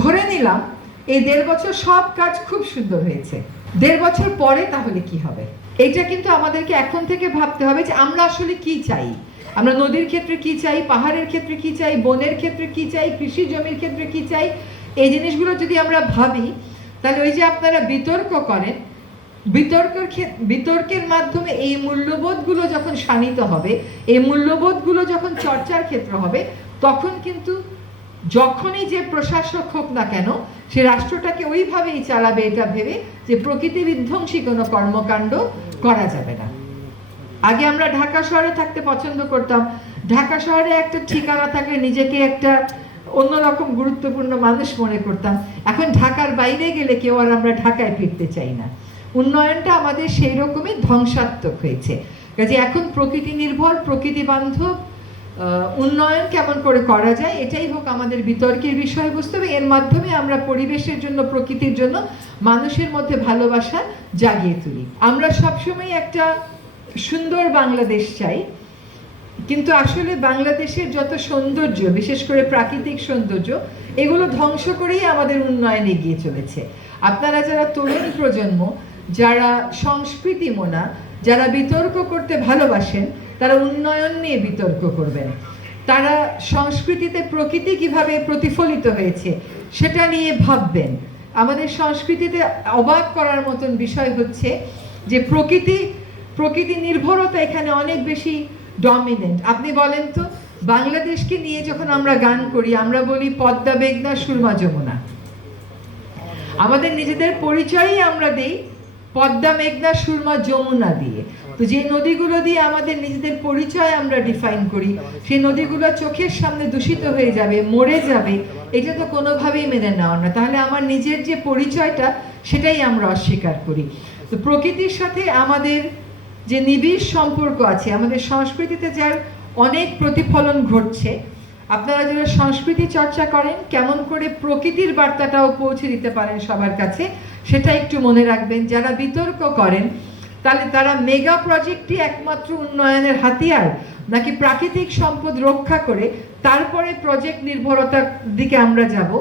ধরে নিলাম, এই দেড় বছর সব কাজ খুব সুন্দর হয়েছে। দেড় বছর পরে তাহলে কি হবে? এটা কিন্তু আমাদেরকে এখন থেকে ভাবতে হবে যে আমরা আসলে কি চাই? আমরা নদীর ক্ষেত্রে কি চাই? পাহাড়ের ক্ষেত্রে কি চাই? বনের ক্ষেত্রে কি চাই? কৃষি জমির ক্ষেত্রে কি চাই? এই জিনিসগুলো যদি আমরা ভাবি, তাহলে ওই যে আপনারা বিতর্ক করেন, বিতর্কের বিতর্কের মাধ্যমে এই মূল্যবোধগুলো যখন শানিত হবে, এই মূল্যবোধগুলো যখন চর্চার ক্ষেত্র হবে, তখন কিন্তু যখনই যে প্রশাসক হোক না কেন, সে রাষ্ট্রটাকে ওইভাবেই চালাবে এটা ভেবে যে প্রকৃতি বিধ্বংসী কোনো কর্মকাণ্ড করা যাবে না। আগে আমরা ঢাকা শহরে থাকতে পছন্দ করতাম। ঢাকা শহরে একটা ঠিকানা থাকলে নিজেকে একটা অন্যরকম গুরুত্বপূর্ণ মানুষ মনে করতাম। এখন ঢাকার বাইরে গেলে কেউ আর আমরা ঢাকায় ফিরতে চাই না। উন্নয়নটা আমাদের সেই রকমই ধ্বংসাত্মক হয়েছে। কাজে এখন প্রকৃতি নির্ভর, প্রকৃতি বান্ধব উন্নয়ন কেমন করে করা যায়, এটাই হোক আমাদের বিতর্কের বিষয়বস্তু এবং এর মাধ্যমে আমরা পরিবেশের জন্য, প্রকৃতির জন্য মানুষের মধ্যে ভালোবাসা জাগিয়ে তুলি। আমরা সবসময় একটা সুন্দর বাংলাদেশ চাই, কিন্তু আসলে বাংলাদেশের যত সৌন্দর্য, বিশেষ করে প্রাকৃতিক সৌন্দর্য, এগুলো ধ্বংস করেই আমাদের উন্নয়ন এগিয়ে চলেছে। আপনারা যারা তরুণ প্রজন্ম, যারা সংস্কৃতি মোনা যারা বিতর্ক করতে ভালোবাসেন, তারা উন্নয়ন নিয়ে বিতর্ক করবেন। তারা সংস্কৃতিতে প্রকৃতি কীভাবে প্রতিফলিত হয়েছে, সেটা নিয়ে ভাববেন। আমাদের সংস্কৃতিতে অবাক করার মতন বিষয় হচ্ছে যে প্রকৃতি প্রকৃতি নির্ভরতা এখানে অনেক বেশি ডমিনেন্ট আপনি বলেন তো, বাংলাদেশকে নিয়ে যখন আমরা গান করি, আমরা বলি পদ্মা, মেঘনা, সুরমা, যমুনা। আমাদের নিজেদের পরিচয়ই আমরা দিই পদ্মা, মেঘনা, সুরমা, যমুনা দিয়ে। তো যে নদীগুলো দিয়ে আমাদের নিজেদের পরিচয় আমরা ডিফাইন করি, সেই নদীগুলো চোখের সামনে দূষিত হয়ে যাবে, মরে যাবে, এটা তো কোনোভাবেই মেনে নেওয়া না তাহলে আমার নিজের যে পরিচয়টা, সেটাই আমরা অস্বীকার করি। তো প্রকৃতির সাথে আমাদের যে নিবিড় সম্পর্ক আছে, আমাদের সংস্কৃতিতে যার অনেক প্রতিফলন ঘটছে আপনারা যারা সংস্কৃতি চর্চা করেন, কেমন করে প্রকৃতির বার্তাটাও পৌঁছে দিতে পারেন সবার কাছে, সেটা একটু মনে রাখবেন। যারা বিতর্ক করেন, তাহলে তারা মেগা প্রজেক্টই একমাত্র উন্নয়নের হাতিয়ার, নাকি প্রাকৃতিক সম্পদ রক্ষা করে তারপরে প্রজেক্ট নির্ভরতার দিকে আমরা যাব।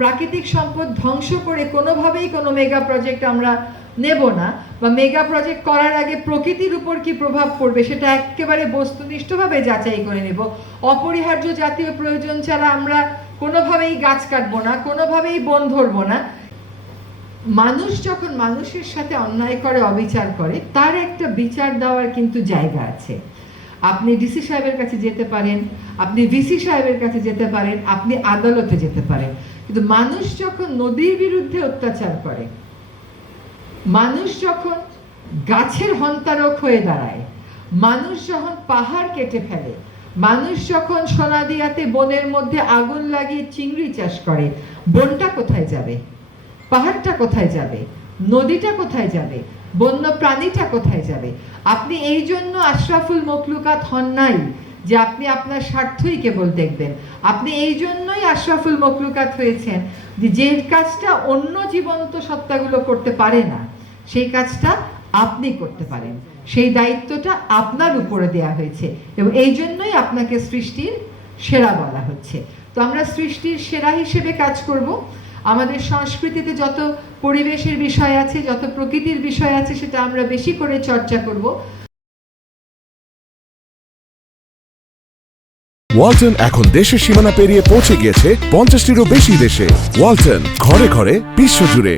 প্রাকৃতিক সম্পদ ধ্বংস করে কোনোভাবেই কোনো মেগা প্রজেক্ট আমরা নেব না বা মেগা প্রজেক্ট করার আগে প্রকৃতির উপর কি প্রভাব পড়বে সেটা একেবারে বস্তুনিষ্ঠভাবে যাচাই করে নেব। অপরিহার্য জাতীয় প্রয়োজন ছাড়া আমরা কোনোভাবেই গাছ কাটবো না, কোনোভাবেই বন ধরবো না। মানুষ যখন মানুষের সাথে অন্যায় করে, অবিচার করে, তার একটা বিচার দেওয়ার কিন্তু জায়গা আছে। আপনি ডিসি সাহেবের কাছে যেতে পারেন, আপনি ভিসি সাহেবের কাছে যেতে পারেন, আপনি আদালতে যেতে পারেন। কিন্তু মানুষ যখন নদীর বিরুদ্ধে অত্যাচার করে মানুষ যখন গাছের হন্তারক হয়ে দাঁড়ায়, মানুষ যখন পাহাড় কেটে ফেলে, মানুষ যখন সোনাদিয়াতে বনের মধ্যে আগুন লাগিয়ে চিংড়ি চাষ করে, বনটা কোথায় যাবে? পাহাড়টা কোথায় যাবে? নদীটা কোথায় যাবে? বন্য প্রাণীটা কোথায় যাবে? আপনি এই জন্য আশরাফুল মখলুকাত হন নাই যে আপনি আপনার স্বার্থই কেবল দেখবেন। আপনি এই জন্যই আশরাফুল মখলুকাত হয়েছেন যে যে কাজটা অন্য জীবন্ত সত্তাগুলো করতে পারে না। সেই কাজটা আপনি করতে পারেন। সেই দায়িত্বটা আপনার উপরে দেয়া হয়েছে এবং এই জন্যই আপনাকে সৃষ্টির সেরা বলা হচ্ছে। তো আমরা সৃষ্টির সেরা হিসেবে কাজ করব। আমাদের সংস্কৃতিতে যত পরিবেশের বিষয় আছে, যত প্রকৃতির বিষয় আছে, সেটা আমরা বেশি করে চর্চা করব। ওয়ালটন এখন দেশের সীমানা পেরিয়ে পৌঁছে গিয়েছে পঞ্চাশটিরও বেশি দেশে। ওয়ালটন, ঘরে ঘরে বিশ্বজুড়ে